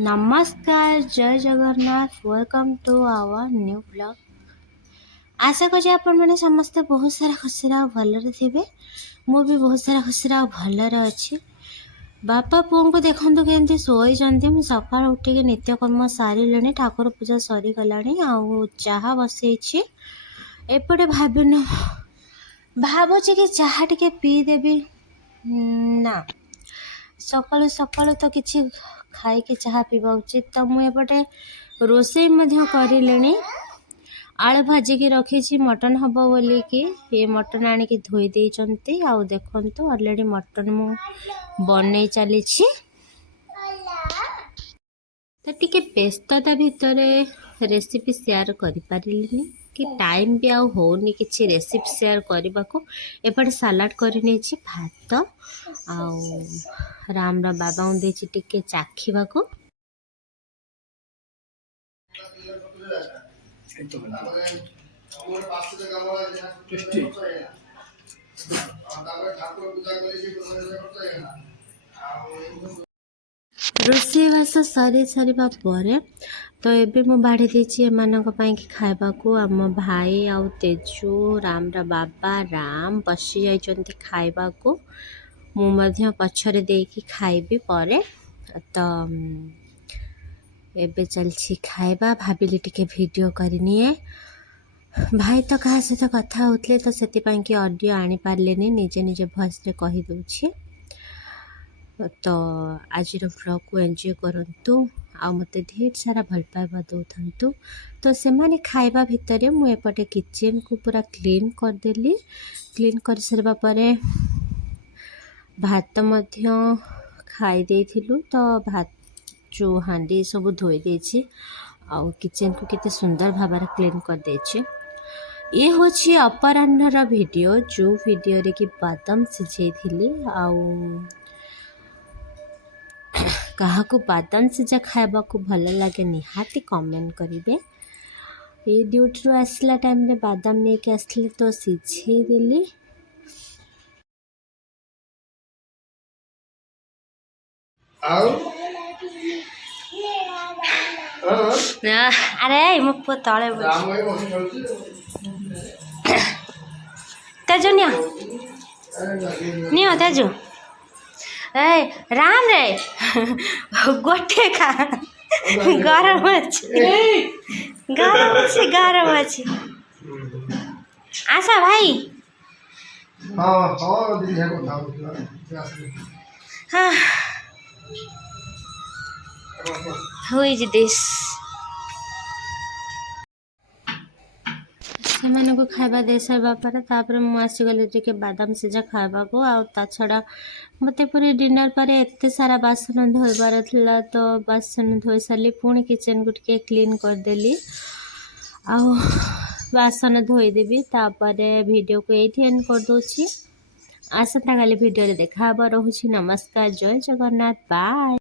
नमस्कार जय Jagannath welcome to our new blog. आशा करी आपण मैंने समस्ते बहुत सारा खुशी भलरे थे। मु भी बहुत सारा खुशी भलरे अच्छी। बापा पुओं को देखते केमती शोई मुझे सका उठिक नित्यकर्म सारे ठाकुर पूजा सरी गला चाह बसई एपटे भावुची कि चाह टे पीदेवी ना सकालू सकालू तो किसी खाई चाह पीवा उचित। तो मुझे रोषे कर आलू भाजिकी रखी मटन हम बोलिकी ये मटन आणिकी धोई देइचंती आउ देखंतु ऑलरेडी मटन मु बनै चली तो टिके व्यस्तता भितर रेसिपी शेयर करि पारिलिनी कि टाइम भी आउ होनी किछि रेसिपी शेयर करने को। एपटे सलाड कर भात आउ राम बाबा को देछि टिके चाखिबा को। रोषेईवास सरी सरिबा परे तो एबे मु बाढ़ी देछि एमानक पई कि खाइबा को। आम भाई आउ तेजु राम बाबा राम बसी जाइचंती खाइबा को। मु मध्य पछरे देकी खाइबी परे तो एबे चलछि खाइबा। भाबिली टिके वीडियो करनिए भाई तो कहा सहित कथा होतले तो सेति पई कि ऑडियो आनी पारलेनी निजे निजे भॉइस रे कहि दउछि। तो आज व्लॉग को एंजॉय करंतु आ मते ढेर सारा भल पाइबा दउथंतु। तो से माने खाइबा भितरे मु एपटे किचन को पूरा क्लीन कर देली। क्लीन कर सरबा परे भात मध्य खाई देथिलु तो भात जो हांडी सब धोई देछि आ किचन को किते सुंदर भाबरे क्लीन कर देछि। ये होछि अपराह्नर वीडियो जो वीडियो रे कि बादाम सिझेइथिली आउ कहा को बादाम सिझा खाइबा को भल लगे निहाती कमेंट करिवे। ये ड्यूटी रू आसला टाइम रे बादाम नहीं के आसले तो सिझे देली। अरे मो पु तळे तेजु नियो तेजु ए राम रे गोटे खा गरम अच्छी आशा भाई हाँ हुई दिस से खाइबा दे सारा पर मुझे आसीगली टे बादाम सिझा खाइबा को। आ ता छड़ा मते पूरे डिनर पर एते सारा बासन धोबार थिला तो बासन धोई सारी पुणी किचन को टे क्लीन करदेली आ बासन धोईदेवी। तापर वीडियो को ये एंड कर दूची। आसंता काली वीडियो रे देखा रोची। नमस्कार जय जगन्नाथ बाय।